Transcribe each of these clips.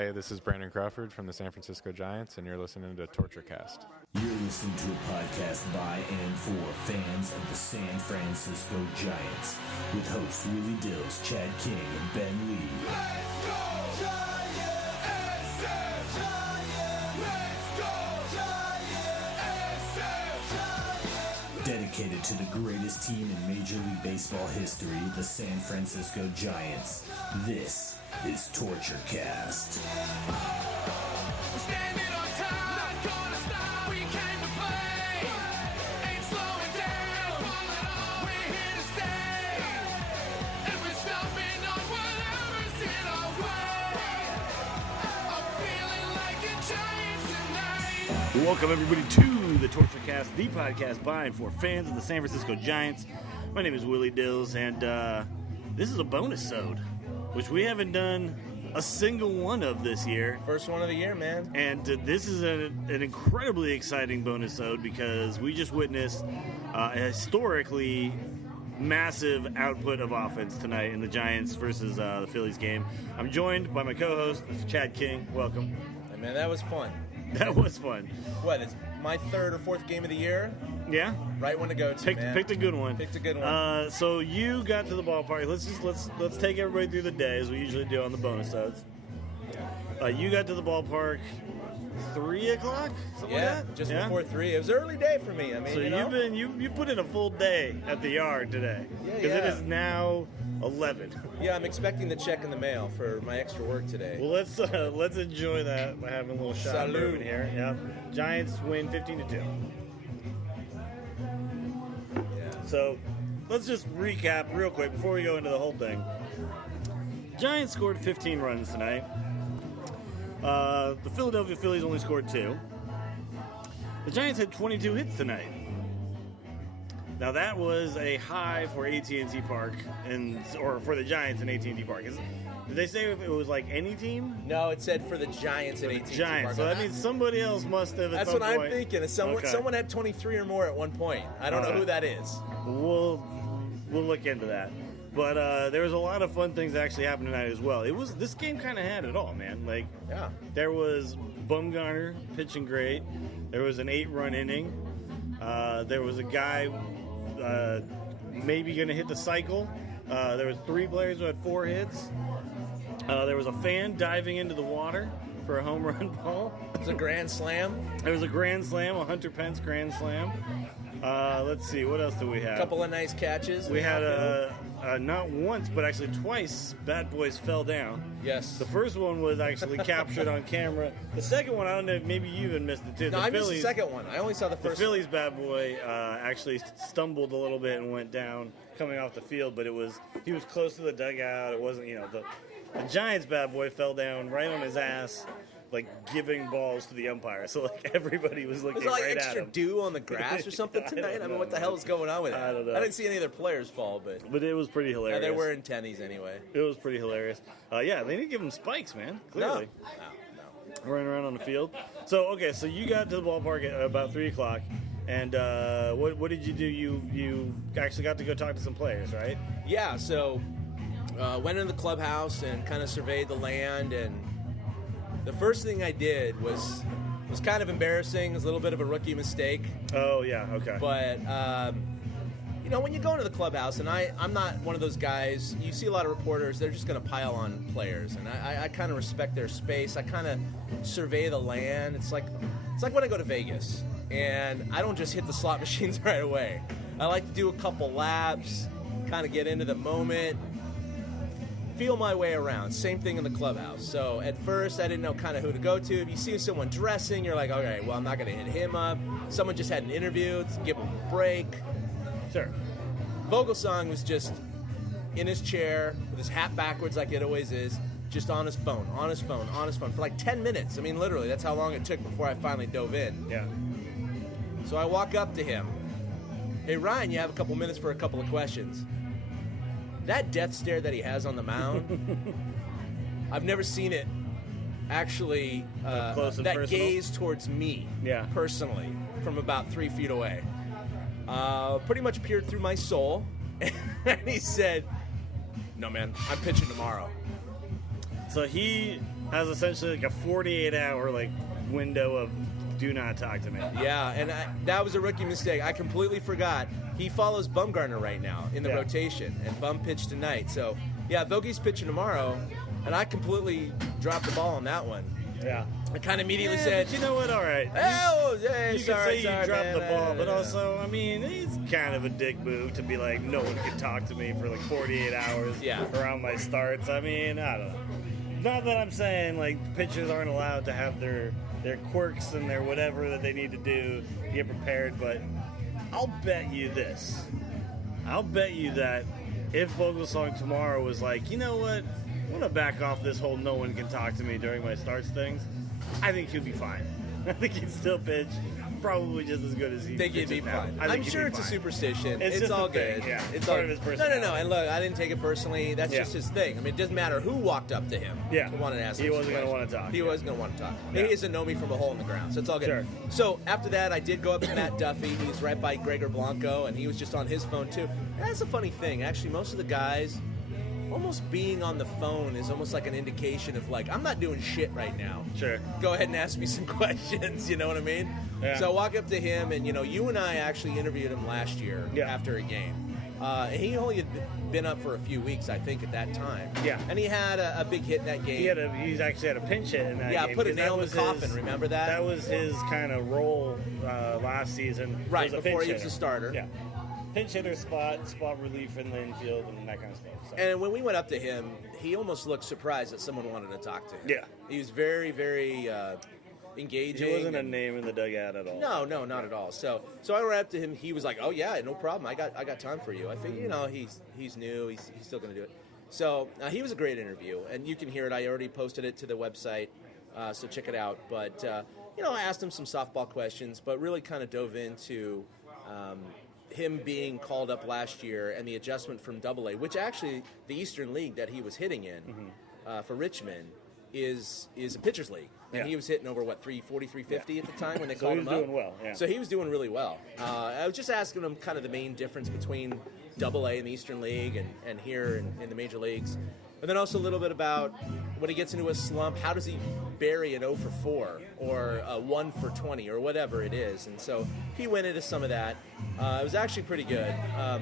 Hey, this is Brandon Crawford from the San Francisco Giants, and you're listening to Torture Cast. You're listening to a podcast by and for fans of the San Francisco Giants with hosts Willie Dills, Chad King, and Ben Lee. Let's go Giants! SF Giants! Let's go Giants! SF Giants! Dedicated to the greatest team in Major League Baseball history, the San Francisco Giants. This is Torture Cast. Standing on time, not gonna stop. We came to play, ain't slowing down. We're here to stay, and we're stomping on whatever's in our way. I'm feeling like a giant tonight. Welcome everybody to the Torture Cast, the podcast by and for fans of the San Francisco Giants. My name is Willie Dills, and this is a bonusode, which we haven't done a single one of this year. First one of the year, man. And this is an incredibly exciting bonusode because we just witnessed a historically massive output of offense tonight in the Giants versus the Phillies game. I'm joined by my co-host, Mr. Chad King. Welcome. Hey, man, that was fun. That was fun. What, it's my third or fourth game of the year? Yeah? Right one to go to, man. Picked a good one. Picked a good one. So you got to the ballpark. Let's take everybody through the day as we usually do on the bonusodes. You got to the ballpark 3 o'clock? Something Yeah, like that? just before 3. It was an early day for me. I mean, So you know? you put in a full day at the yard today. Yeah, Because it yeah. is now 11. Yeah, I'm expecting the check in the mail for my extra work today. Well, let's enjoy that by having a little shot of Salud. bourbon here. Yep. Giants win 15-2. Yeah. So let's just recap real quick before we go into the whole thing. Giants scored 15 runs tonight. The Philadelphia Phillies only scored 2. The Giants had 22 hits tonight. Now that was a high for AT&T Park, or for the Giants in AT&T Park. Did they say if it was like any team? No, it said for the Giants at AT&T Giants. Park. So that means somebody else must have. That's what I'm thinking. Someone had 23 or more at one point. I don't know who that is. We'll look into that. But there was a lot of fun things that actually happened tonight as well. This game kind of had it all, man. Like, Yeah. there was Bumgarner pitching great. There was an 8-run inning. There was a guy maybe going to hit the cycle. There was 3 players who had 4 hits. There was a fan diving into the water for a home run ball. It was a grand slam. There was a grand slam, a Hunter Pence grand slam. Let's see, what else do we have? A couple of nice catches. We had not once, but actually twice, bad boys fell down. Yes. The first one was actually captured on camera. The second one, I don't know, maybe you even missed it too. No, I missed the second one. I only saw the The first Phillies bad boy actually stumbled a little bit and went down coming off the field, but he was close to the dugout. It wasn't, the Giants bad boy fell down right on his ass, like giving balls to the umpire. So like everybody was looking Was it like right at extra him. dew on the grass or something tonight? I mean, what the hell is going on with it? I don't know. I didn't see any other players fall, but It was pretty hilarious. they were in tennies anyway. It was pretty hilarious. Yeah, they didn't give him spikes, man. Clearly. No. Running around on the field. So you got to the ballpark at about 3 o'clock, and what did you do? You actually got to go talk to some players, right? Yeah, so went into the clubhouse and kind of surveyed the land, and the first thing I did was kind of embarrassing. It was a little bit of a rookie mistake. Oh, yeah, okay. But, when you go into the clubhouse, and I'm not one of those guys, you see a lot of reporters, they're just going to pile on players. And I kind of respect their space. I kind of survey the land. It's like when I go to Vegas, and I don't just hit the slot machines right away. I like to do a couple laps, kind of get into the moment, feel my way around. Same thing in the clubhouse. So at first, I didn't know kind of who to go to. If you see someone dressing, you're like, okay, well, I'm not going to hit him up. Someone just had an interview, give him a break. Sure. Vogelsong was just in his chair with his hat backwards like it always is, just on his phone for like 10 minutes. I mean, literally, that's how long it took before I finally dove in. Yeah. So I walk up to him. Hey, Ryan, you have a couple minutes for a couple of questions. That death stare that he has on the mound, I've never seen it actually, close and that personal? gaze towards me, personally, from about 3 feet away. Pretty much peered through my soul, and he said, "No, man, I'm pitching tomorrow." So he has essentially like a 48-hour like window of do not talk to me. Yeah, and that was a rookie mistake. I completely forgot. He follows Bumgarner right now in the rotation, and Bum pitched tonight. So, yeah, Vogie's pitching tomorrow, and I completely dropped the ball on that one. Yeah. I kind of immediately said, but you know what? All right. Oh, hey, you sorry, can say you dropped man, the ball, but also, I mean, it's kind of a dick move to be like, no one can talk to me for like 48 hours around my starts. I mean, I don't know. Not that I'm saying like pitchers aren't allowed to have their quirks and their whatever that they need to do to get prepared, but I'll bet you this. I'll bet you that if Vogelsong tomorrow was like, you know what, I'm going to back off this whole no one can talk to me during my starts things, I think he'll be fine. I think he'd still pitch probably just as good as he think he'd be fine. I'm sure it's a superstition. It's all good. Yeah, it's part all, of his personality. No. And look, I didn't take it personally. That's just his thing. I mean, it doesn't matter who walked up to him. Yeah. Who wanted to ask him. He wasn't going to want to talk. He wasn't going to want to talk. Yeah. He doesn't know me from a hole in the ground, so it's all good. Sure. So after that, I did go up to Matt Duffy. He's right by Gregor Blanco, and he was just on his phone too. And that's a funny thing. Actually, most of the guys, almost being on the phone is almost like an indication of like, I'm not doing shit right now. Sure. Go ahead and ask me some questions, you know what I mean? Yeah. So I walk up to him, and you and I actually interviewed him last year after a game. And he only had been up for a few weeks, I think, at that time. Yeah. And he had a big hit in that game. He's actually had a pinch hit in that game. Yeah, put a nail in the coffin, remember that? That was his kind of role last season. Right, was a before pinch he was hitter. a starter. Yeah. Pinch hitter spot relief in the infield, and that kind of stuff. So. And when we went up to him, he almost looked surprised that someone wanted to talk to him. Yeah. He was very, very engaging. He wasn't a name in the dugout at all. No, not at all. So I went up to him. He was like, "Oh yeah, no problem. I got time for you." I figured, he's new. He's still going to do it. So he was a great interview, and you can hear it. I already posted it to the website, so check it out. But I asked him some softball questions, but really kind of dove into him being called up last year and the adjustment from AA, which actually the Eastern League that he was hitting in for Richmond is a pitcher's league. And he was hitting over, 340, 350 at the time when they called him up. So he was doing well, yeah. So he was doing really well. I was just asking him kind of the main difference between AA and the Eastern League and here in the major leagues. And then also a little bit about when he gets into a slump, how does he bury an 0 for 4 or a 1 for 20 or whatever it is. And so he went into some of that. It was actually pretty good. I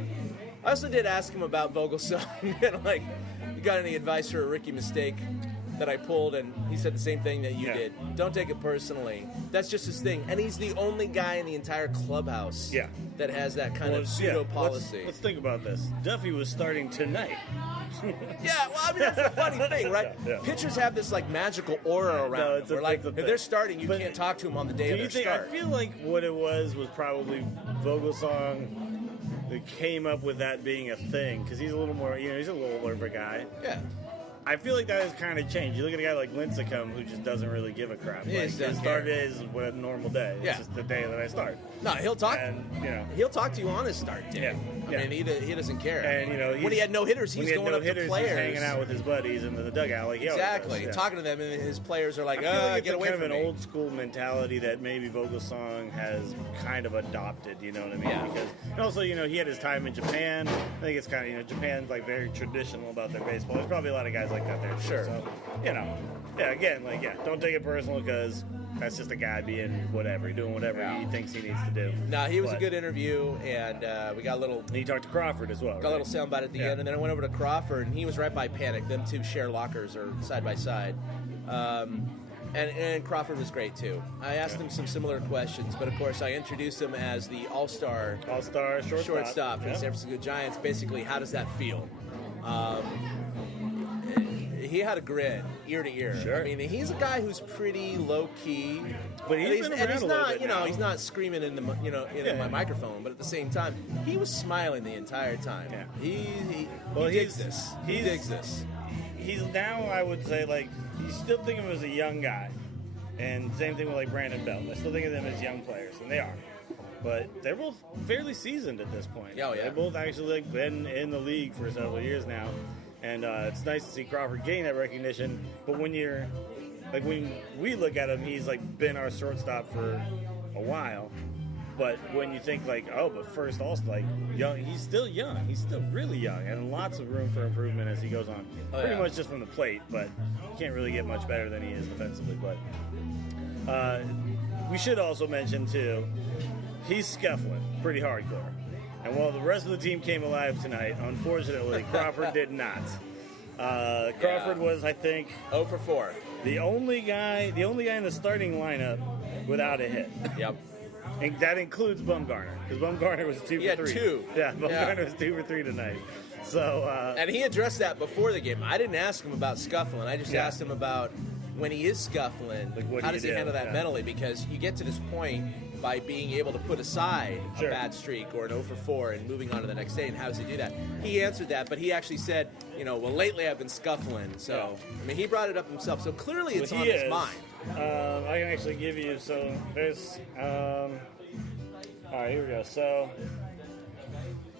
also did ask him about Vogelsong and you got any advice for a rookie mistake that I pulled, and he said the same thing that you did. Don't take it personally. That's just his thing. And he's the only guy in the entire clubhouse that has that kind of pseudo policy. Let's think about this. Duffy was starting tonight. That's the funny thing, right? Yeah. Pitchers have this magical aura around them. Where, if they're starting, you But can't talk to them on the day of their start. I feel like what it was probably Vogelsong that came up with that being a thing, because he's a little more, he's a little older of a guy. Yeah. I feel like that has kind of changed. You look at a guy like Lincecum who just doesn't really give a crap. His start is a normal day. Yeah. It's just the day that I start. No, he'll talk. And, he'll talk to you on his start day. Yeah. I mean, he doesn't care. And when he had no hitters, he's going up to players, he's hanging out with his buddies in the dugout, exactly, talking to them, and his players are like, it's get away kind from of me. an old school mentality that maybe Vogelsong has kind of adopted. You know what I mean? Yeah. Because and also, he had his time in Japan. I think it's kind of Japan's very traditional about their baseball. There's probably a lot of guys like that there too. Sure. So, don't take it personal because that's just a guy being whatever, doing whatever he thinks he needs to do. No, he was a good interview, and we got a little. And he talked to Crawford as well. Got a little soundbite at the end, and then I went over to Crawford, and he was right by Panic. Them two share lockers or side by side. And Crawford was great too. I asked him some similar questions, but of course I introduced him as the all-star shortstop for the San Francisco Giants. Basically, how does that feel? He had a grin ear to ear. Sure. I mean, he's a guy who's pretty low key, but he's not, he's not screaming in my microphone. But at the same time, he was smiling the entire time. Yeah. He digs this. He digs this. He's now, I would say, you still think of him as a young guy, and same thing with Brandon Belt. I still think of them as young players, and they are. But they're both fairly seasoned at this point. Oh, yeah. They've both actually been in the league for several years now. And it's nice to see Crawford getting that recognition. But when when we look at him, he's been our shortstop for a while. But when you think like, oh, but first also like young, he's still young. He's still really young, and lots of room for improvement as he goes on. Pretty much just from the plate, but he can't really get much better than he is defensively. But we should also mention too, he's scuffling pretty hardcore. And while the rest of the team came alive tonight, unfortunately, Crawford did not. Crawford was, I think, 0 for 4. the only guy in the starting lineup without a hit. Yep. And that includes Bumgarner, because Bumgarner was 2 for 3. He had 2. Yeah, Bumgarner was 2 for 3 tonight. So, and he addressed that before the game. I didn't ask him about scuffling. I just asked him about when he is scuffling, Like, how does he handle that mentally? Because you get to this point by being able to put aside a bad streak or an 0 for 4 and moving on to the next day. And how does he do that? He answered that, but he actually said, well, lately I've been scuffling. So, I mean, he brought it up himself. So clearly it's on his mind. I can actually give you, so there's, all right, here we go. So,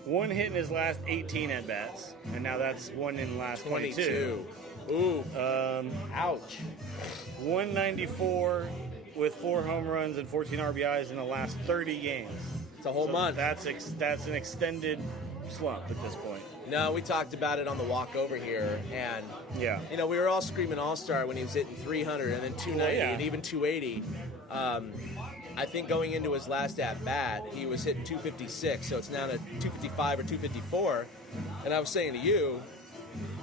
1 hit in his last 18 at-bats, and now that's 1 in the last 22. Ooh. Ouch. 194 with 4 home runs and 14 RBIs in the last 30 games. It's a whole month. That's an extended slump at this point. No, we talked about it on the walk over here, and Yeah. we were all screaming All-Star when he was hitting 300 and then 290 and even 280. I think going into his last at-bat, he was hitting 256, so it's now to 255 or 254. And I was saying to you,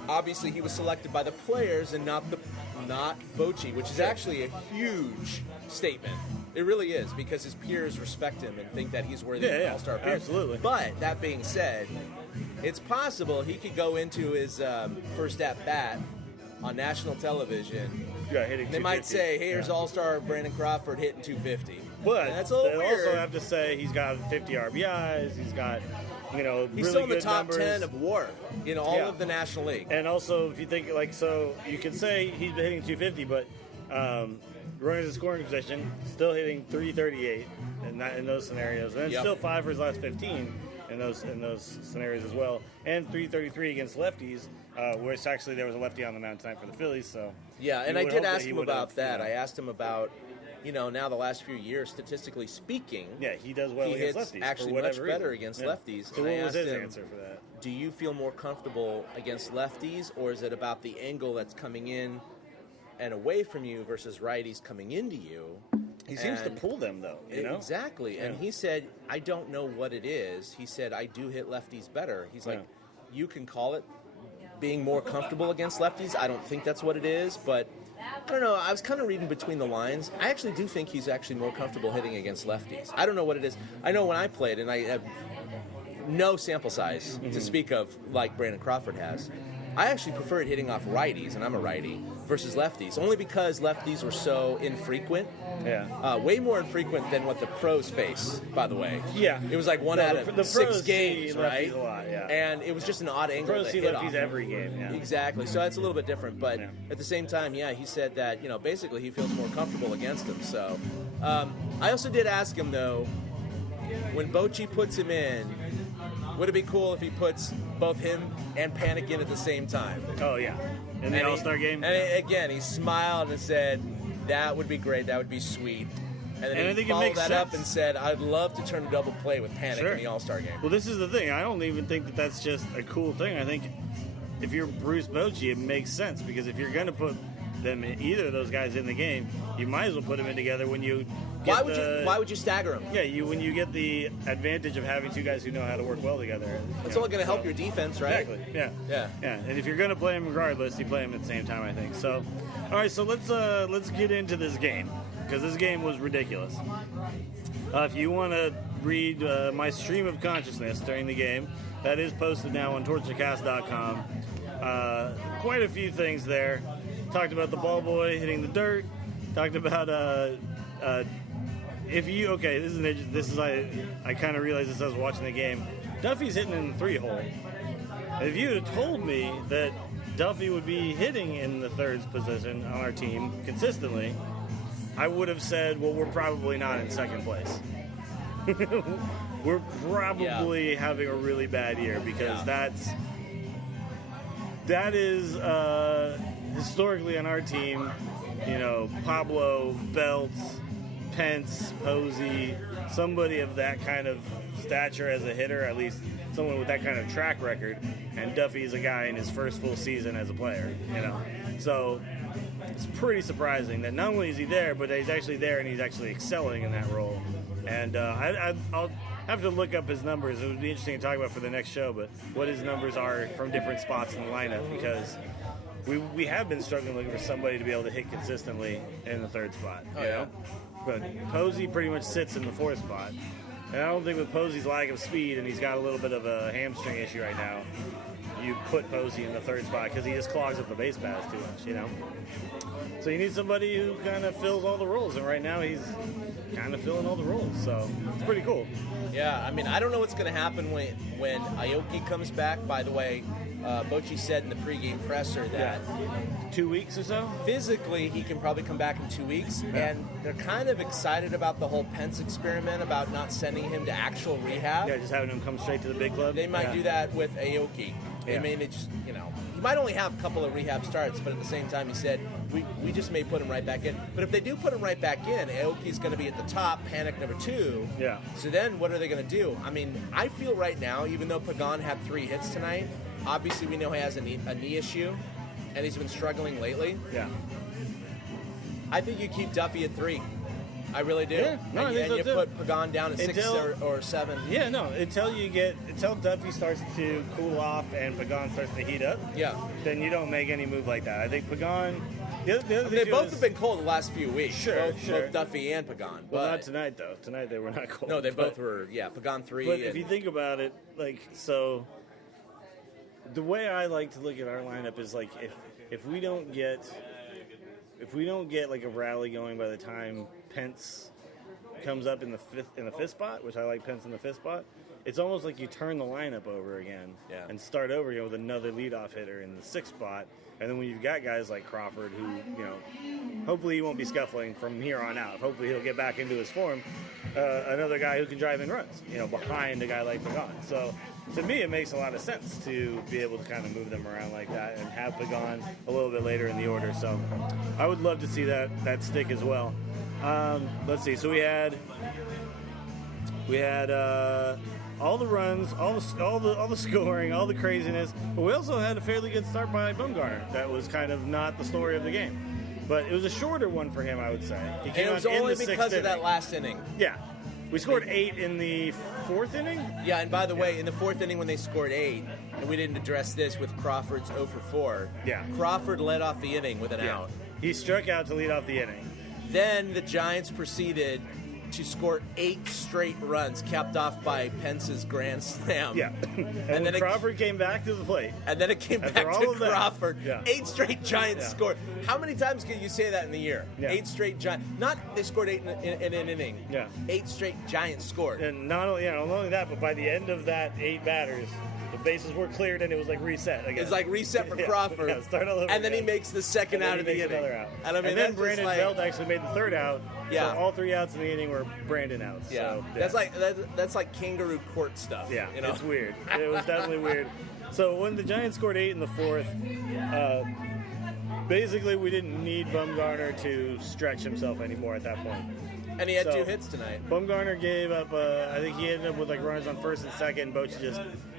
obviously he was selected by the players and not Bochy, which is actually a huge statement. It really is, because his peers respect him and think that he's worthy of an All-Star appearance. Absolutely. But that being said, it's possible he could go into his first at-bat on national television. Yeah, hitting They might 250. say, hey, here's All-Star Brandon Crawford hitting 250. But that's a little they weird. also have to say he's got 50 RBIs. He's got, He's really still in the good top numbers. 10 of WAR in all of the National League. And also, if you think so you could say he's been hitting 250, but runners in scoring position still hitting 338 in those scenarios, and then still 5 for his last 15 in those scenarios as well, and 333 against lefties, which actually there was a lefty on the mound tonight for the Phillies. So yeah, and you I would did hope that ask he him would about have, that. I asked him about, now the last few years, statistically speaking, he does well he against hits lefties. actually for much whatever better reason. against lefties. So And I what was asked his him, answer for that? do you feel more comfortable against lefties, or is it about the angle that's coming in and away from you versus righties coming into you? He seems to pull them, though, Exactly. And he said, I don't know what it is. He said, I do hit lefties better. He's like, you can call it being more comfortable against lefties. I don't think that's what it is, but I don't know. I was kind of reading between the lines. I actually do think he's actually more comfortable hitting against lefties. I don't know what it is. I know when I played, and I have no sample size to speak of like Brandon Crawford has, I actually preferred hitting off righties, and I'm a righty, versus lefties, only because lefties were so infrequent. Way more infrequent than what the pros face, by the way. Yeah. It was like one out of the 6 pros games, see right? lefties a lot, And it was just an odd angle Pros to see hit lefties off. every game, Exactly. So that's a little bit different. But at the same time, he said that, basically he feels more comfortable against him. So I also did ask him, though, when Bochy puts him in, would it be cool if he puts both him and Panic in at the same time? Oh, yeah. In the All-Star game? And again, he smiled and said, that would be great. That would be sweet. And then And I he think it followed makes that up sense. and said, I'd love to turn a double play with Panic Sure. in the All-Star game. Well, this is the thing. I don't even think that that's just a cool thing. I think if you're Bruce Bochy, it makes sense, because if you're going to put them, either of those guys in the game, you might as well put them in together when you get Why would you stagger them? Yeah, when you get the advantage of having two guys who know how to work well together. It's only going to help your defense, right? Exactly. Yeah. Yeah. And if you're going to play them regardless, you play them at the same time, I think. So, all right. So let's get into this game, because this game was ridiculous. If you want to read my stream of consciousness during the game, that is posted now on torturecast.com. Quite a few things there. Talked about the ball boy hitting the dirt. Talked about I kind of realized this as I was watching the game. Duffy's hitting in the 3-hole. If you had told me that Duffy would be hitting in the third position on our team consistently, I would have said, well, we're probably not in second place. We're probably having a really bad year, because that is historically on our team, Pablo, Belt, Pence, Posey, somebody of that kind of stature as a hitter, at least someone with that kind of track record. And Duffy is a guy in his first full season as a player, you know. So it's pretty surprising that not only is he there, but that he's actually there and he's actually excelling in that role. And I'll have to look up his numbers. It would be interesting to talk about for the next show, but what his numbers are from different spots in the lineup, because we have been struggling looking for somebody to be able to hit consistently in the third spot. You know? But Posey pretty much sits in the fourth spot. And I don't think with Posey's lack of speed, and he's got a little bit of a hamstring issue right now, you put Posey in the third spot because he just clogs up the base paths too much, you know? So you need somebody who kind of fills all the roles, and right now he's kind of filling all the roles, so it's pretty cool. Yeah, I mean, I don't know what's going to happen when Aoki comes back. By the way, Bochy said in the pregame presser that 2 weeks or so? Physically, he can probably come back in 2 weeks, and they're kind of excited about the whole Pence experiment, about not sending him to actual rehab. Yeah, just having him come straight to the big club. They might do that with Aoki. I mean, it just, you know, he might only have a couple of rehab starts, but at the same time, he said, we just may put him right back in. But if they do put him right back in, Aoki's going to be at the top, panic number 2. Yeah. So then what are they going to do? I mean, I feel right now, even though Pagan had 3 hits tonight, obviously we know he has a knee issue, and he's been struggling lately. Yeah. I think you keep Duffy at 3. I really do. Yeah, no, and you put Pagan down at 6 or 7. Yeah, no, until Duffy starts to cool off and Pagan starts to heat up. Yeah. Then you don't make any move like that. I think Pagan. The other They thing both have been cold the last few weeks. Sure. Both Duffy and Pagan. Well, but not tonight though. Tonight they were not cold. No, they both were. Yeah, Pagan 3. But if you think about it, like, so the way I like to look at our lineup is like if we don't get like a rally going by the time Pence comes up in the fifth spot, which I like Pence in the 5th spot, it's almost like you turn the lineup over again and start over with another leadoff hitter in the 6th spot. And then when you've got guys like Crawford, who, hopefully he won't be scuffling from here on out. Hopefully he'll get back into his form. Another guy who can drive in runs, behind a guy like Pagan. So to me, it makes a lot of sense to be able to kind of move them around like that and have Pagan a little bit later in the order. So I would love to see that stick as well. Let's see. So we had all the runs, all the scoring, all the craziness, but we also had a fairly good start by Bumgarner. That was kind of not the story of the game, but it was a shorter one for him, I would say. He came and it was out in only the because of inning. that last inning. Yeah, we scored 8 in the 4th inning. Yeah, and by the way, in the 4th inning when they scored 8, and we didn't address this with Crawford's 0 for 4. Yeah, Crawford led off the inning with an out. He struck out to lead off the inning. Then the Giants proceeded to score 8 straight runs, capped off by Pence's grand slam. Yeah, and then Crawford came back to the plate. And then it came back to Crawford. 8 straight Giants scored. How many times can you say that in the year? 8 straight Giants. Not they scored 8 in an inning. Yeah, 8 straight Giants scored. And not only that, but by the end of that 8 batters, the bases were cleared and it was like reset again. It's like reset for Crawford. Yeah, start all over and then again. he makes the second out of the inning. Another out. And, I mean, then Brandon Belt actually made the 3rd out. Yeah. So all 3 outs in the inning were Brandon outs. Yeah. So, That's like kangaroo court stuff. Yeah, you know? It's weird. It was definitely weird. So when the Giants scored 8 in the 4th, basically we didn't need Bumgarner to stretch himself anymore at that point. And he had 2 hits tonight. Bumgarner gave up. I think he ended up with like runners on 1st and 2nd. Bochy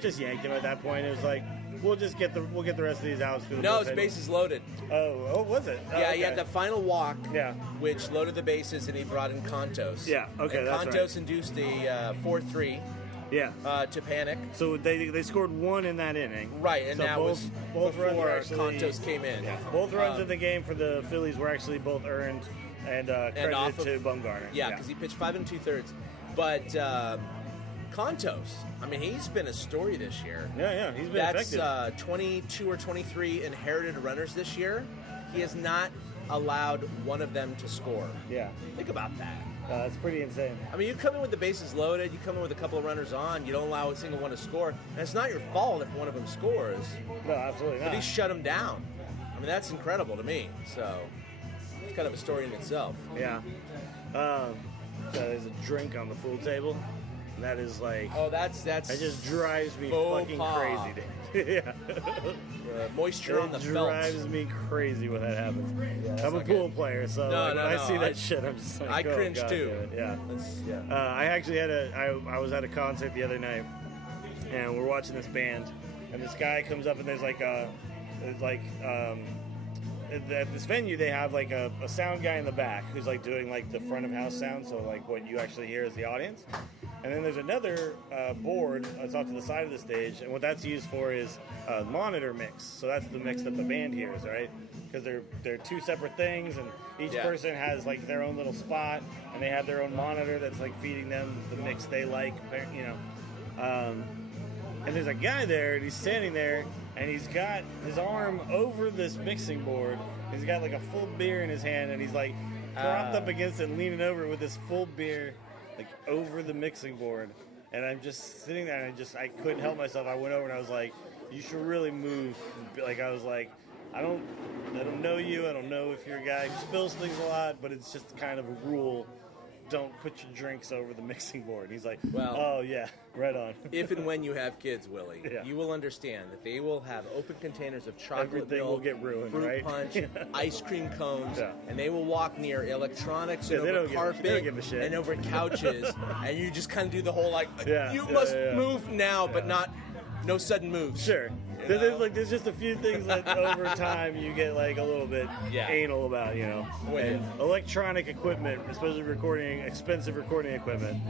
just yanked him at that point. It was like we'll get the rest of these outs through the No, bullpen. his bases loaded. Oh, was it? Yeah, he had the final walk. Yeah. Which loaded the bases, and he brought in Contos. Yeah. Okay, and that's Contos right. induced the 4-3. Yeah. To panic. So they scored 1 in that inning. Right, and so that was both runs before were actually, Contos came in. Yeah. Both runs of the game for the Phillies were actually both earned and credited to Bumgarner. Yeah, because he pitched 5 2/3. But Contos, I mean, he's been a story this year. Yeah, he's been effective. That's 22 or 23 inherited runners this year. He has not allowed one of them to score. Yeah. Think about that. That's pretty insane. I mean, you come in with the bases loaded, you come in with a couple of runners on, you don't allow a single one to score, and it's not your fault if one of them scores. No, absolutely not. But he shut them down. I mean, that's incredible to me. So it's kind of a story in itself. Yeah. There's a drink on the pool table. And that is like... Oh, that's... That just drives me faux fucking pas. crazy, dude. Yeah. Moisture on the It felt. drives me crazy when that happens. I'm a not pool player, so No, like, no, when I no, see that shit, I'm just like, I oh, cringe God too. damn it. Yeah. Yeah. I actually had I was at a concert the other night, and we're watching this band, and this guy comes up, and there's like at this venue they have like a sound guy in the back who's like doing like the front of house sound, so like what you actually hear is the audience. And then there's another board that's off to the side of the stage, and what that's used for is monitor mix. So that's the mix that the band hears, right? Because they're two separate things, and each person has like their own little spot, and they have their own monitor that's like feeding them the mix they like, you know. And there's a guy there, and he's standing there, and he's got his arm over this mixing board. He's got like a full beer in his hand, and he's like propped up against it, leaning over it with this full beer like over the mixing board. And I'm just sitting there, and I couldn't help myself. I went over and I was like, "You should really move." Like I was like, I don't know you. I don't know if you're a guy who spills things a lot, but it's just kind of a rule. Don't put your drinks over the mixing board. And he's like, Well, oh yeah, right on. If and when you have kids, Willie, you will understand that they will have open containers of chocolate Everything milk, will get ruined, fruit right? punch, ice cream cones, Yeah. and they will walk near electronics and they over don't give a- carpet they don't give a shit. and over couches, and you just kind of do the whole like, Yeah, you yeah, must yeah, yeah. move now, but no sudden moves. Sure. You know? There's just a few things that over time you get like a little bit anal about, you know. And electronic equipment, especially expensive recording equipment,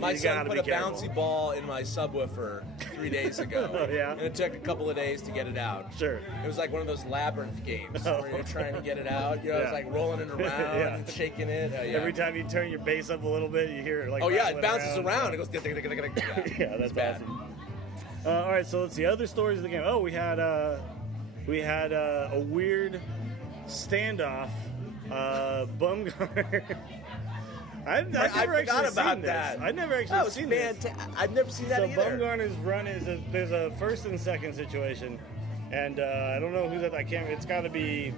My you son gotta put be a careful. bouncy ball in my subwoofer 3 days ago. Oh, yeah? And it took a couple of days to get it out. Sure. It was like one of those labyrinth games where you're trying to get it out. You know, Yeah. it's like rolling it around Yeah. and shaking it. Every time you turn your bass up a little bit, you hear it like Oh yeah, it rattling bounces around. It goes. Yeah, that's It's bad. awesome. All right, so let's see other stories of the game. Oh, we had a weird standoff. Bumgarner. I've never actually forgot about seen that. this. I've never actually That was seen this. fantastic. I've never seen that So either. Bumgarner's run is there's a first and second situation, and I don't know who's at that camera. It's got to be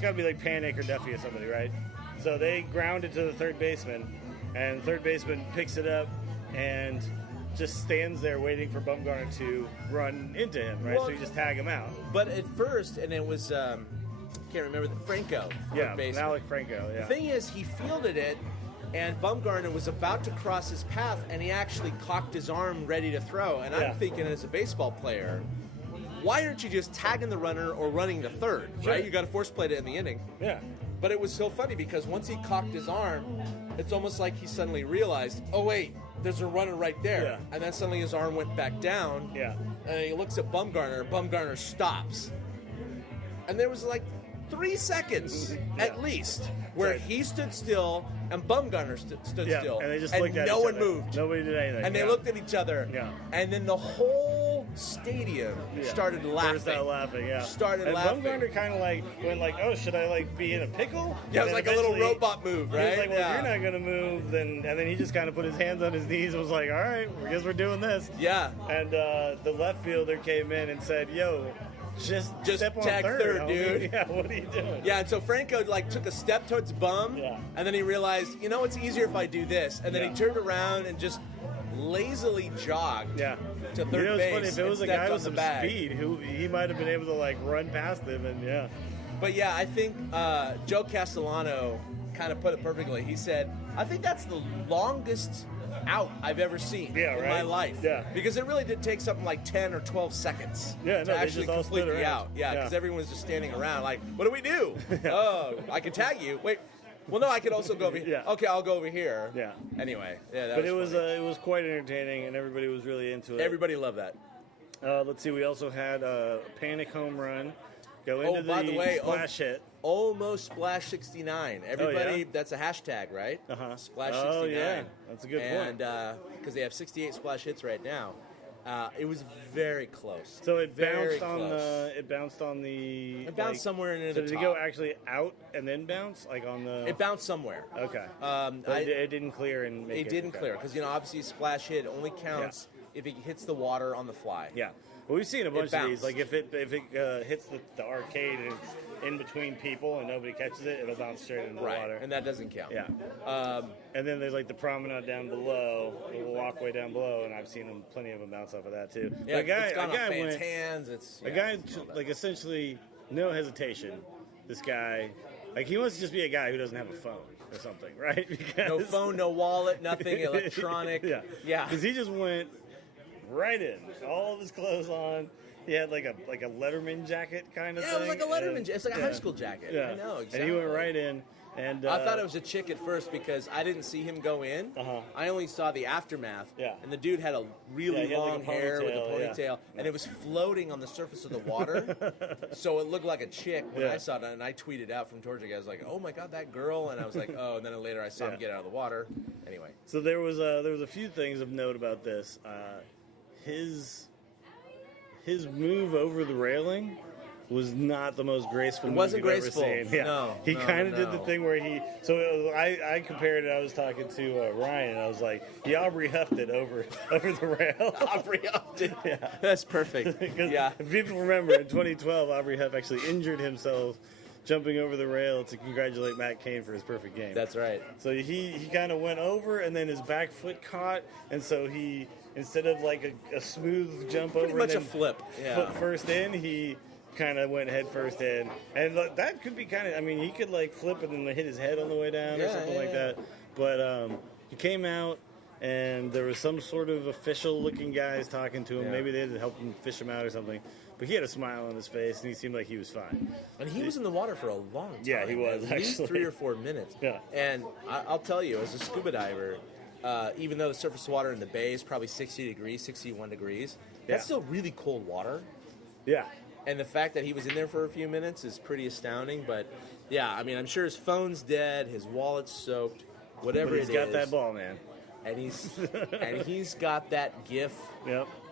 like Panic or Duffy or somebody, right? So they ground it to the third baseman, and the third baseman picks it up and just stands there waiting for Bumgarner to run into him, right? Well, so you just tag him out. But at first, and it was can't remember Franco. Yeah, third baseman. Alec Franco. Yeah. The thing is, he fielded it, and Bumgarner was about to cross his path, and he actually cocked his arm ready to throw. And Yeah. I'm thinking, as a baseball player, why aren't you just tagging the runner or running the third? Sure. Right? You got to force play it in the inning. Yeah. But it was so funny because once he cocked his arm, it's almost like he suddenly realized, oh wait, there's a runner right there. Yeah. And then suddenly his arm went back down. Yeah. And then he looks at Bumgarner. Bumgarner stops. And there was like 3 seconds at least where Right. he stood still and Bumgarner stood Yeah. still. And they just looked at no each one other. moved. Nobody did anything. And they Yeah. looked at each other. Yeah. And then the whole stadium Yeah. started laughing. Burst out laughing, yeah. Started and laughing. Bumgarner kind of like went like, oh, should I like be in a pickle? Yeah, it was And like a little eventually robot move, He right? was like, well, Yeah. if you're not gonna move, then and then he just kind of put his hands on his knees and was like, all right, I guess we're doing this. Yeah. And the left fielder came in and said, yo, just step on tag third, homie." dude. Yeah, what are you doing? Yeah, and so Franco like took a step towards Bum, Yeah. and then he realized, it's easier if I do this, and then Yeah. he turned around and just lazily jogged Yeah. to third it's base. funny, if it was a and guy stepped with on the some bag. speed, he might have been able to like run past him, and yeah. But yeah, I think Joe Castellano kind of put it perfectly. He said, I think that's the longest out I've ever seen Yeah, in right? my life. Yeah. Because it really did take something like 10 or 12 seconds Yeah, no, to they actually just all stood complete the around. out. Yeah, Yeah. because everyone was just standing around like, what do we do? Oh, I can tag you. Wait. Well, no, I could also go over here. Yeah. Okay, I'll go over here. Yeah. Anyway, yeah, that But was it was quite entertaining, and everybody was really into it. Everybody loved that. Let's see, we also had a Panic home run go into Oh, by the way, splash hit. Almost Splash 69. Everybody, yeah? that's a hashtag, right? Uh-huh. Splash Oh, 69. yeah. That's a good point. And because they have 68 splash hits right now, it was very close. So it very bounced on close. the. It bounced on the. It bounced somewhere near so the did top. it go actually out and then bounce like on the? It bounced somewhere. Okay. Um, But it didn't clear and make It didn't okay. clear because obviously a splash hit only counts if it hits the water on the fly. Yeah. Well, we've seen a bunch of bounced. these. Like if it hits the arcade and it's in between people and nobody catches it, it'll bounce straight into the water. And that doesn't count. Yeah. And then there's like the promenade down below, the little walkway down below, and I've seen plenty of them bounce off of that too. Yeah, a guy, it's gone a guy off fans' went, hands. like essentially no hesitation. This guy, like he wants to just be a guy who doesn't have a phone or something, right? Because, no phone, no wallet, nothing electronic. Yeah. Because he just went right in, all of his clothes on. He had like a Letterman jacket kind of thing. Yeah, it was like a Letterman jacket. It's like a high school jacket. Yeah. I know, exactly. And he went right in. And I thought it was a chick at first because I didn't see him go in. I only saw the aftermath. Yeah. And the dude had a really long like a hair with a ponytail, ponytail, and it was floating on the surface of the water. So it looked like a chick when I saw it, and I tweeted out from Georgia. I was like, "Oh my God, that girl!" And I was like, "Oh." And then later I saw him get out of the water. Anyway. So there was a few things of note about this. His move over the railing was not the most graceful move wasn't you've graceful. ever seen. Yeah. No, he no, kind of did no. the thing where he. So it was, I compared it. I was talking to Ryan, and I was like, he Aubrey huffed it over the rail. Aubrey Huff did. Yeah. That's perfect. Yeah. If people remember, in 2012, Aubrey Huff actually injured himself jumping over the rail to congratulate Matt Cain for his perfect game. That's right. So he kind of went over, and then his back foot caught, and so he, instead of like a smooth jump Pretty over much and a then flip. Yeah. foot first in, he kind of went head first in. And that could be kind of, I mean, he could like flip and then hit his head on the way down or something like that. But he came out, and there was some sort of official-looking guys talking to him. Yeah. Maybe they had to help him fish him out or something. But he had a smile on his face, and he seemed like he was fine. And he was in the water for a long time. Yeah, he was, At least actually. 3 or 4 minutes. Yeah. And I'll tell you, as a scuba diver, even though the surface water in the bay is probably 60 degrees, 61 degrees, that's still really cold water. Yeah. And the fact that he was in there for a few minutes is pretty astounding. But, yeah, I mean, I'm sure his phone's dead, his wallet's soaked, whatever But he's it got is. that ball, man. And he's got that gift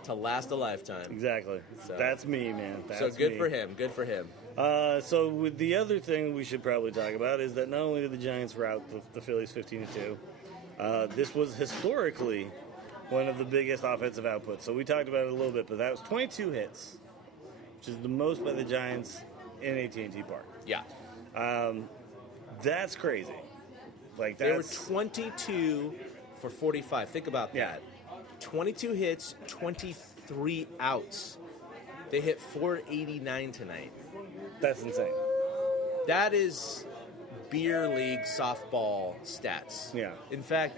to last a lifetime. Exactly. So- That's me, man. That's So good me. for him. Good for him. So with the other thing we should probably talk about is that not only did the Giants rout the Phillies 15-2, this was historically one of the biggest offensive outputs. So we talked about it a little bit, but that was 22 hits, which is the most by the Giants in AT&T Park. Yeah. That's crazy. Like They were that's 22 for 45. Think about that. 22 hits, 23 outs. They hit 489 tonight. that's insane. That is beer league softball stats. Yeah. In fact,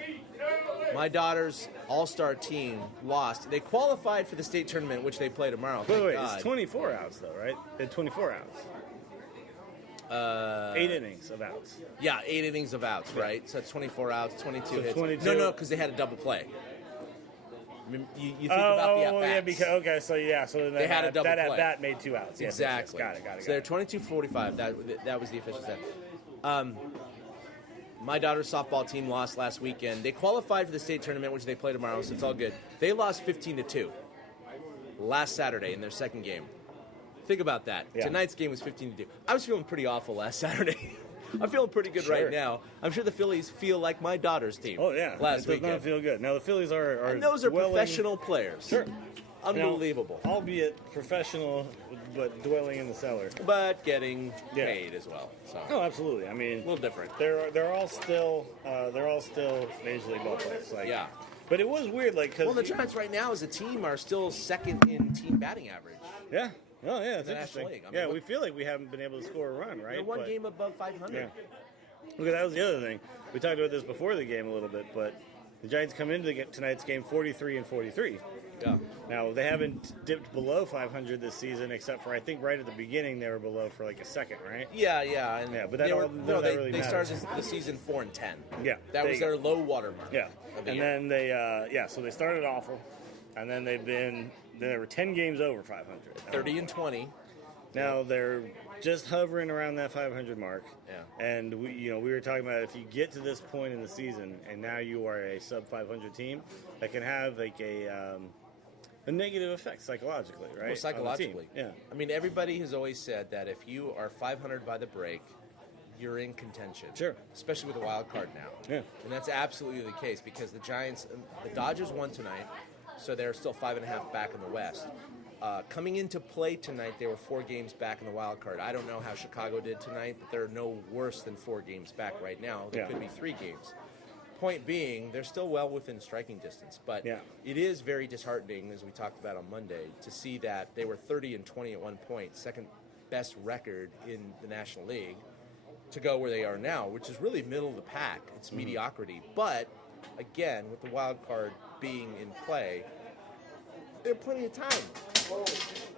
my daughter's all-star team lost. They qualified for the state tournament, which they play tomorrow. Wait, thank God. it's 24 outs though, right? They had 24 outs. 8 innings of outs. Yeah, 8 innings of outs, right? So that's 24 outs, 22 So hits. 22. No, because they had a double play. You think Oh, about the yeah, at-bats. because okay, so yeah, so then They had a double that play. at bat made 2 outs. Yes, Exactly. Yes, yes. Got it. So they're 22-45. That was the official stat. My daughter's softball team lost last weekend. They qualified for the state tournament, which they play tomorrow, so it's all good. They lost 15-2 last Saturday in their second game. Think about that. Yeah. Tonight's game was 15-2. I was feeling pretty awful last Saturday. I'm feeling pretty good Sure. right now. I'm sure the Phillies feel like my daughter's team. Oh yeah, last it does weekend. not feel good. Now the Phillies are And those are dwelling- professional players. Sure. Unbelievable. Now, albeit professional, but dwelling in the cellar. But getting Yeah. paid as well. So Oh, absolutely. I mean, a little different. they're all still Major League ball players. Like, Yeah. But it was weird, like because Well, the Giants right now as a team are still second in team batting average. yeah. Oh yeah, it's the National interesting. League. I mean, Yeah, look- we feel like we haven't been able to score a run, right? They're one But- game above 500. Yeah. Look, that was the other thing. We talked about this before the game a little bit, but the Giants come into tonight's game 43-43. Yeah. Now they haven't dipped below 500 this season, except for I think right at the beginning they were below for like a second, right? Yeah, and Yeah, but that they, all- none of that really they matters. started the season 4-10. Yeah, that there was you go. their low water mark. Yeah, of the and year. then they so they started awful, and then they were 10 games over 500. 30-20. Now they're just hovering around that 500 mark. Yeah. And we were talking about if you get to this point in the season and now you are a sub 500 team, that can have like a negative effect psychologically, right? Well, on the psychologically. team. Yeah. I mean, everybody has always said that if you are 500 by the break, you're in contention. Sure. Especially with a wild card now. Yeah. And that's absolutely the case because the Dodgers won tonight, so they're still 5.5 back in the West. Coming into play tonight, they were 4 games back in the wild card. I don't know how Chicago did tonight, but they're no worse than 4 games back right now. There could be 3 games. Point being, they're still well within striking distance, but it is very disheartening, as we talked about on Monday, to see that they were 30-20 at one point, second best record in the National League, to go where they are now, which is really middle of the pack. It's mediocrity. But, again, with the wild card being in play, there's plenty of time.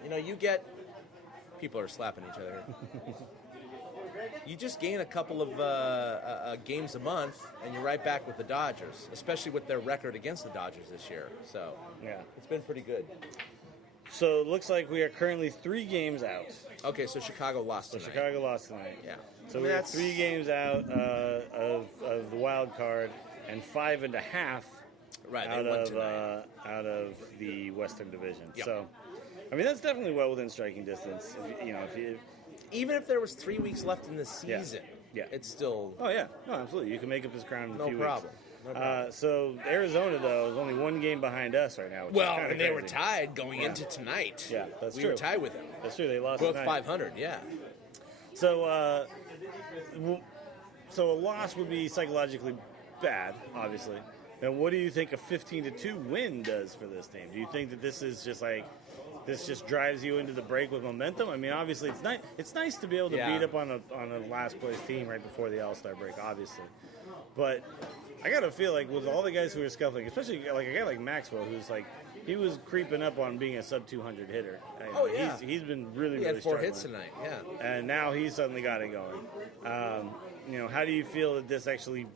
You know, you get... People are slapping each other. You just gain a couple of games a month, and you're right back with the Dodgers, especially with their record against the Dodgers this year. So, it's been pretty good. So it looks like we are currently 3 games out. Okay, so Chicago lost tonight. Chicago lost tonight. Yeah. So we're 3 games out of the wild card and 5.5 out of the Western Division. Yep. So, I mean, that's definitely well within striking distance. Even if there was 3 weeks left in the season, it's still... Oh, yeah. No, absolutely. You can make up this ground in a few problem. weeks. No problem. So Arizona, though, is only 1 game behind us right now. Which is and they crazy. were tied going into tonight. Yeah, that's true. We were tied with them. That's true. They lost both tonight. 500. Yeah. So, so a loss would be psychologically bad, obviously. Now, what do you think a 15-2 win does for this team? Do you think that this is just like this just drives you into the break with momentum? I mean, obviously, it's nice to be able to beat up on a last place team right before the All-Star break, obviously. But I gotta feel like with all the guys who are scuffling, especially like a guy like Maxwell, who's like he was creeping up on being a sub 200 hitter. He's been really He really had 4 struggling. hits tonight. Yeah. And now he's suddenly got it going. How do you feel that this actually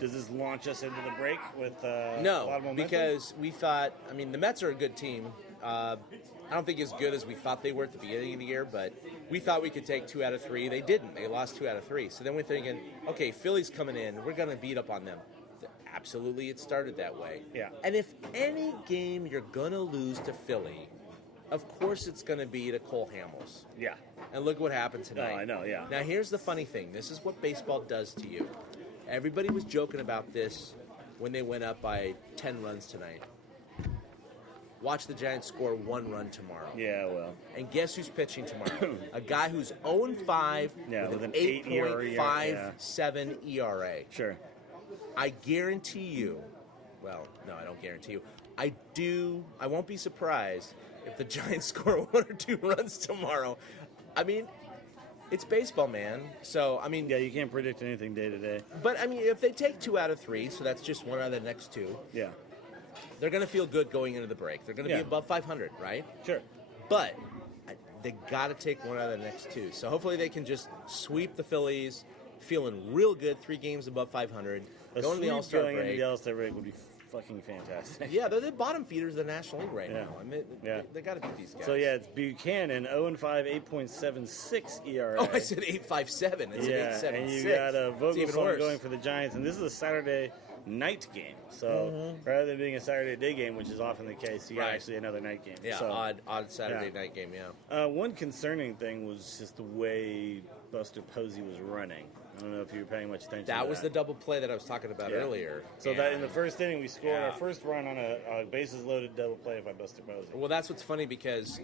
does this launch us into the break with a lot of momentum? Because we thought, I mean, the Mets are a good team. I don't think as good as we thought they were at the beginning of the year, but we thought we could take 2 out of 3. They didn't. They lost 2 out of 3. So then we're thinking, okay, Phillies coming in, we're going to beat up on them. Absolutely, it started that way. Yeah. And if any game you're going to lose to Philly, of course it's going to be to Cole Hamels. Yeah. And look what happened tonight. Oh, I know, yeah. Now, here's the funny thing. This is what baseball does to you. Everybody was joking about this when they went up by 10 runs tonight. Watch the Giants score 1 run tomorrow. Yeah, well. And guess who's pitching tomorrow? A guy who's 0-5 with an 8.57 ERA. Sure. I guarantee you, well, no, I don't guarantee you. I won't be surprised if the Giants score 1 or 2 runs tomorrow. I mean, it's baseball, man. So, I mean... Yeah, you can't predict anything day to day. But, I mean, if they take 2 out of 3, so that's just 1 out of the next 2. Yeah. They're going to feel good going into the break. They're going to be above 500, right? Sure. But they got to take 1 out of the next 2. So hopefully they can just sweep the Phillies, feeling real good, 3 games above 500. Going to the All-Star break. Going into the All-Star break would be fucking fantastic. Yeah, they're the bottom feeders of the National League right now. I mean, they got to beat these guys. So, yeah, it's Buchanan, 0-5, 8.76 ERA. Oh, I said 8.57. It's 8.76. And you got Vogelsong going for the Giants, and this is a Saturday night game. So rather than being a Saturday day game, which is often the case, you got actually another night game. Yeah, so, odd Saturday night game, yeah. One concerning thing was just the way Buster Posey was running. I don't know if you were paying much attention to that. That was the double play that I was talking about earlier. So that in the first inning, we scored our first run on a bases-loaded double play by Buster Posey. Well, that's what's funny because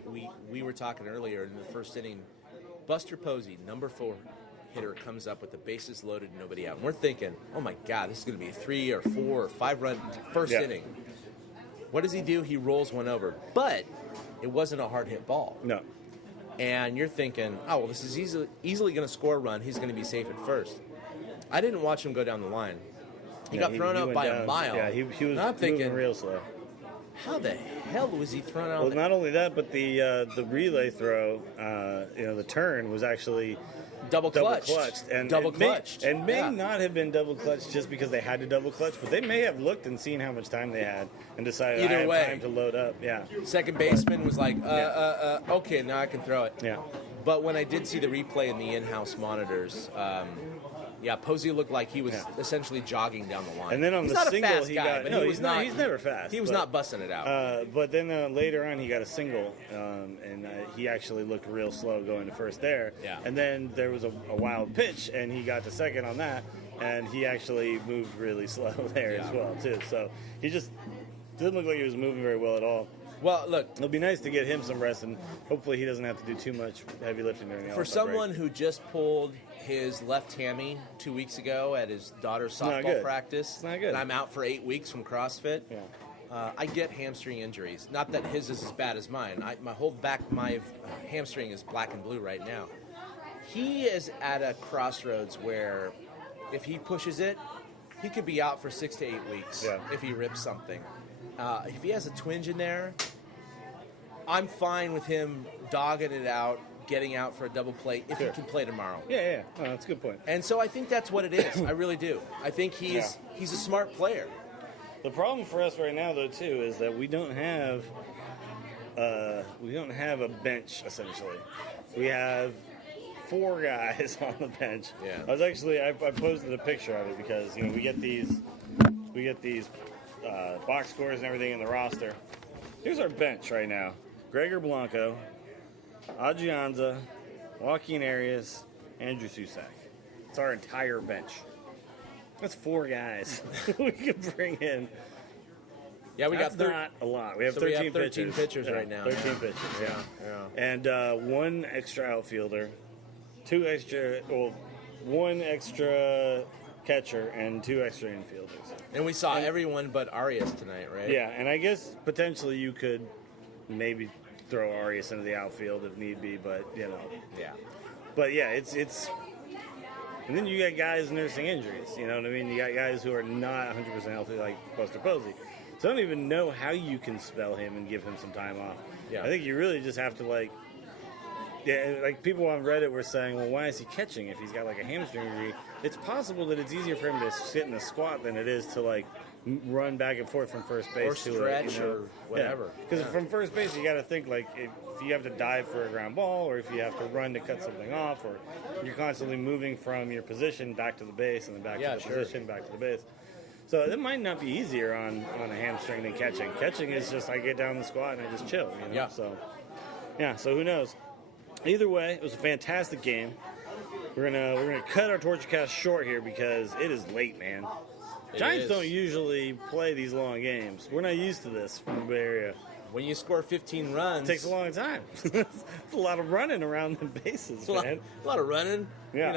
we were talking earlier in the first inning, Buster Posey, number 4 hitter, comes up with the bases loaded and nobody out. And we're thinking, oh, my God, this is going to be a 3 or 4 or 5 run first inning. What does he do? He rolls one over. But it wasn't a hard hit ball. No. And you're thinking, oh, well, this is easily going to score a run. He's going to be safe at first. I didn't watch him go down the line. He got thrown out by a mile. Yeah, he was thinking, moving real slow. How the hell was he thrown out? Well, not only that, but the relay throw, the turn was actually double clutched. And may not have been double clutched just because they had to double clutch, but they may have looked and seen how much time they had and decided I have time to load up. Yeah. Second baseman was like, okay, now I can throw it. Yeah. But when I did see the replay in the in-house monitors, Posey looked like he was essentially jogging down the line. And then on he's the not single, a fast guy, but he's never fast. He was not busting it out. But then later on, he got a single, and he actually looked real slow going to first there. Yeah. And then there was a wild pitch, and he got to second on that, and he actually moved really slow there as well too. So he just didn't look like he was moving very well at all. Well, look, It'll be nice to get him some rest, and hopefully he doesn't have to do too much heavy lifting during the for All-Star someone break. who just pulled his left hammy 2 weeks ago at his daughter's not softball good. practice, It's not good. and I'm out for 8 weeks from CrossFit. Yeah. I get hamstring injuries. Not that his is as bad as mine. My hamstring is black and blue right now. He is at a crossroads where if he pushes it, he could be out for 6 to 8 weeks Yeah. if he rips something. If he has a twinge in there, I'm fine with him dogging it out, getting out for a double play if Sure. he can play tomorrow. Yeah. Oh, that's a good point. And so I think that's what it is. I really do. I think he's a smart player. The problem for us right now, though, too, is that we don't have a bench essentially. We have 4 guys on the bench. Yeah. I posted a picture of it because we get these box scores and everything in the roster. Here's our bench right now: Gregor Blanco, Adrianza, Joaquin Arias, Andrew Susak. It's our entire bench. That's 4 guys we could bring in. Yeah, we That's got not a lot. We have so 13 we have 13 pitchers Yeah, right now. 13 Yeah. pitchers, yeah. Yeah. And 1 extra outfielder, 1 extra catcher, and 2 extra infielders. And we saw everyone but Arias tonight, right? Yeah, and I guess potentially you could maybe throw Arias into the outfield if need be, but Yeah. But yeah, it's. And then you got guys nursing injuries. You know what I mean? You got guys who are not 100% healthy, like Buster Posey. So I don't even know how you can spell him and give him some time off. Yeah. I think you really just have to like people on Reddit were saying, well, why is he catching if he's got like a hamstring injury? It's possible that it's easier for him to sit in a squat than it is to like run back and forth from first base Or to stretch or whatever. Because Yeah. from first base, you got to think like if you have to dive for a ground ball, or if you have to run to cut something off, or you're constantly moving from your position back to the base and then back to the position, back to the base. So it might not be easier on a hamstring than catching. Catching is just I get down the squat and I just chill. Yeah. So who knows? Either way, it was a fantastic game. We're gonna cut our torture cast short here because it is late, man. Giants is. don't usually play these long games. We're not used to this from the Bay Area. When you score 15 runs, It takes a long time. It's a lot of running around the bases, it's a lot, man. a lot of running. Yeah.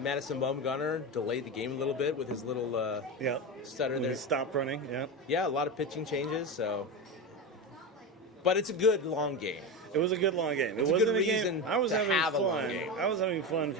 Madison Bumgarner delayed the game a little bit with his little Yep. stutter When there. you stop running. Yep. Yeah, a lot of pitching changes. So, but it's a good long game. It was a good long game. It's it a good wasn't reason game. I was to having have a fun. long game. I was having fun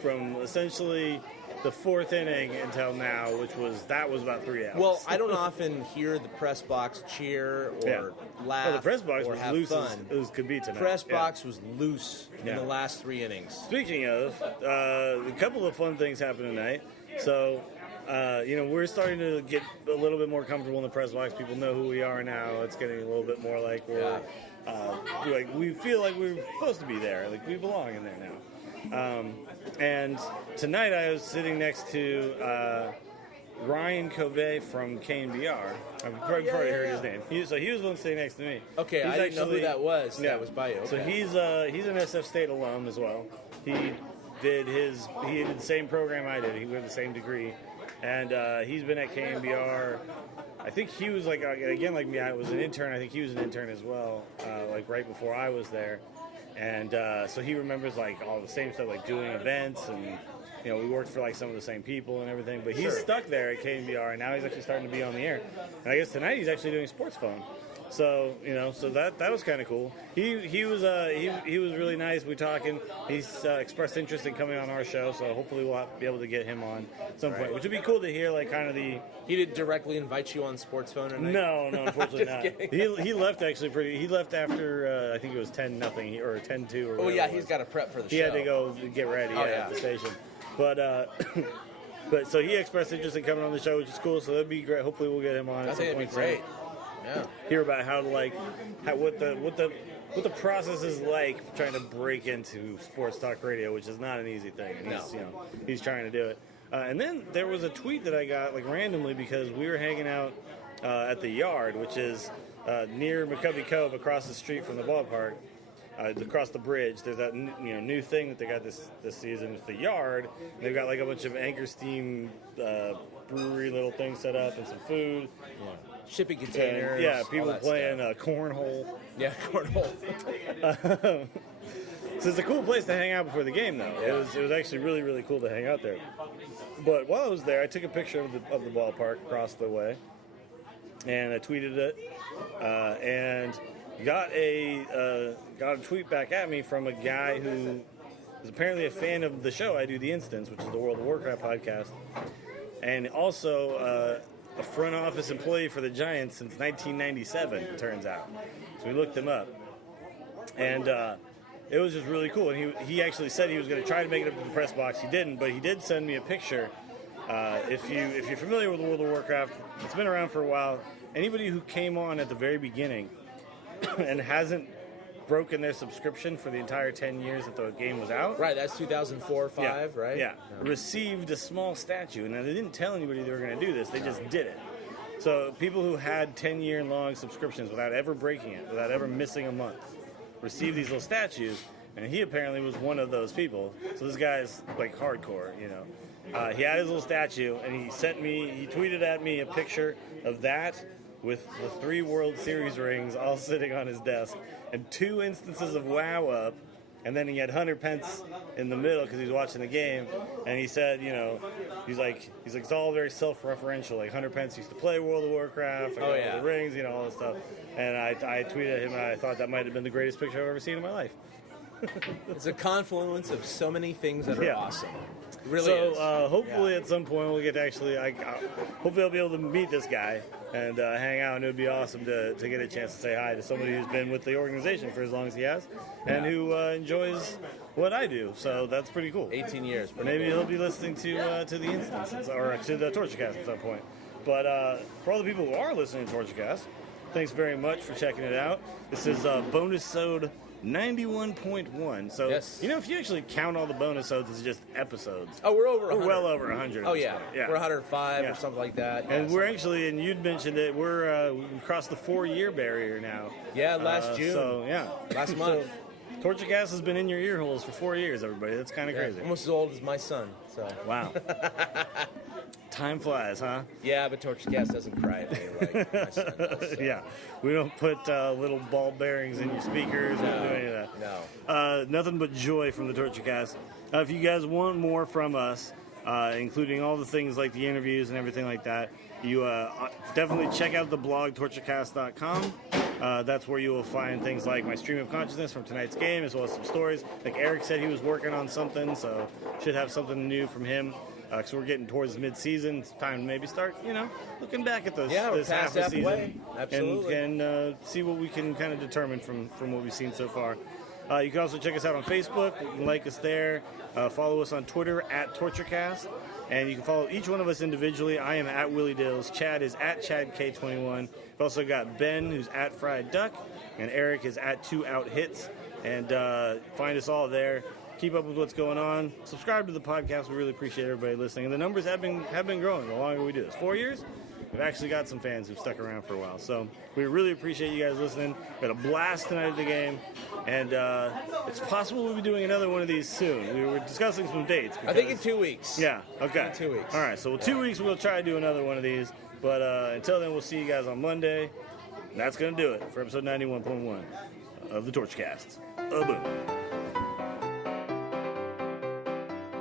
from essentially the 4th inning until now, which was about 3 hours. Well, I don't often hear the press box cheer or laugh Well, the press box or was have loose fun. as could be tonight. Press Yeah. box was loose Yeah. in the last 3 innings. Speaking of, a couple of fun things happened tonight. So, we're starting to get a little bit more comfortable in the press box. People know who we are now. It's getting a little bit more like we feel like we're supposed to be there. Like we belong in there now. And tonight I was sitting next to Ryan Covey from KNBR. I've probably heard his name. He was the one sitting next to me. Okay, He's I didn't know who that was. Yeah. That was by you. So Okay. he's an SF State alum as well. He did the same program I did. He went the same degree, and he's been at KNBR. I think he was like again like me. I was an intern. I think he was an intern as well, like right before I was there, and so he remembers like all the same stuff, like doing events, and we worked for like some of the same people and everything. But he's stuck there at KNBR, and now he's actually starting to be on the air. And I guess tonight he's actually doing Sports Phone. So so that was kind of cool. He was really nice. We talking. He's expressed interest in coming on our show. So hopefully we'll be able to get him on at some point, which would be cool to hear like kind of the. He did directly invite you on Sports Phone tonight? No, unfortunately Just not. kidding. He left actually He left after I think it was 10-0 or 10-2 or. Oh whatever yeah, it he's was. got to prep for the He show. had to go get ready at the station, but. But so he expressed interest in coming on the show, which is cool. So that'd be great. Hopefully we'll get him on. I at think some it'd be point soon. great. Yeah. Hear about how to what the process is like trying to break into sports talk radio, which is not an easy thing. And he's trying to do it. And then there was a tweet that I got like randomly because we were hanging out at the Yard, which is near McCovey Cove, across the street from the ballpark. Across the bridge, there's that new thing that they got this season. It's the Yard. They've got like a bunch of Anchor Steam brewery little things set up and some food. shipping containers. Yeah, all people that playing stuff. cornhole. Yeah, cornhole. So it's a cool place to hang out before the game, though. Yeah. It was actually really, really cool to hang out there. But while I was there, I took a picture of the ballpark across the way, and I tweeted it, and got a tweet back at me from a guy who is apparently a fan of the show I do, The Instance, which is the World of Warcraft podcast, and also a front office employee for the Giants since 1997, it turns out. So we looked him up, and it was just really cool. And he actually said he was going to try to make it up to the press box. He didn't, but he did send me a picture. If you're familiar with World of Warcraft, it's been around for a while. Anybody who came on at the very beginning and hasn't broken their subscription for the entire 10 years that the game was out. Right, that's 2004 or 5, right? Yeah. Received a small statue. And they didn't tell anybody they were going to do this. They just did it. So people who had 10-year-long subscriptions without ever breaking it, without ever missing a month, received these little statues. And he apparently was one of those people. So this guy's like hardcore, you know. He had his little statue, and he tweeted at me a picture of that with the 3 World Series rings all sitting on his desk, and 2 instances of WoW up, and then he had Hunter Pence in the middle because he was watching the game, and he said, you know, he's like it's all very self-referential. Like Hunter Pence used to play World of Warcraft, and all the rings, you know, all this stuff. And I tweeted at him, and I thought that might have been the greatest picture I've ever seen in my life. It's a confluence of so many things that are awesome. It really is. So hopefully at some point we'll get to actually, hopefully I'll be able to meet this guy and hang out, and it would be awesome to get a chance to say hi to somebody who's been with the organization for as long as he has and who enjoys what I do. So that's pretty cool. 18 years. Maybe he'll be listening to The Instance or to the Torchcast at some point. But for all the people who are listening to Torchcast, thanks very much for checking it out. This is Bonusode 91.1. So, you know, if you actually count all the bonusodes as just episodes. Oh, we're over 100. We're well over 100. Oh, yeah. We're 105 or something like that. And we're actually, and you'd mentioned it, we crossed the 4-year barrier now. Yeah, last June. So, last month. So, Torchcast has been in your ear holes for 4 years, everybody. That's kind of crazy. Almost as old as my son. So. Wow. Time flies, huh? Yeah, but Torchcast doesn't cry at me like my son does. So. Yeah. We don't put little ball bearings in your speakers. We don't do any of that. No. Nothing but joy from the Torchcast. If you guys want more from us, including all the things like the interviews and everything like that, you definitely check out the blog, torchcast.com. That's where you will find things like my stream of consciousness from tonight's game, as well as some stories. Like Eric said, he was working on something, so should have something new from him. Because we're getting towards mid-season, it's time to maybe start, looking back at this half of the season. Absolutely. And see what we can kind of determine from what we've seen so far. You can also check us out on Facebook. You can like us there. Follow us on Twitter at TortureCast. And you can follow each one of us individually. I am at Willie Dills. Chad is at ChadK21. We've also got Ben, who's at Fried Duck. And Eric is at 2OutHits. And find us all there. Keep up with what's going on. Subscribe to the podcast. We really appreciate everybody listening. And the numbers have been growing the longer we do this. 4 years, we've actually got some fans who've stuck around for a while. So we really appreciate you guys listening. We had a blast tonight at the game. And it's possible we'll be doing another one of these soon. We were discussing some dates. I think in 2 weeks. Yeah, okay. In 2 weeks. All right, so 2 weeks we'll try to do another one of these. But until then, we'll see you guys on Monday. And that's going to do it for episode 91.1 of the Torchcast. Boom.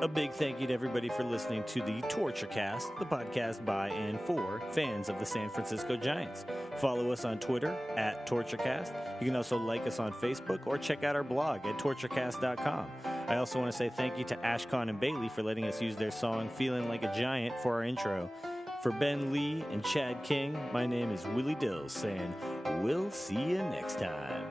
A big thank you to everybody for listening to the Torturecast, the podcast by and for fans of the San Francisco Giants. Follow us on Twitter at Torturecast. You can also like us on Facebook or check out our blog at torturecast.com. I also want to say thank you to Ashcon and Bailey for letting us use their song Feeling Like a Giant for our intro. For Ben Lee and Chad King, my name is Willie Dills saying, we'll see you next time.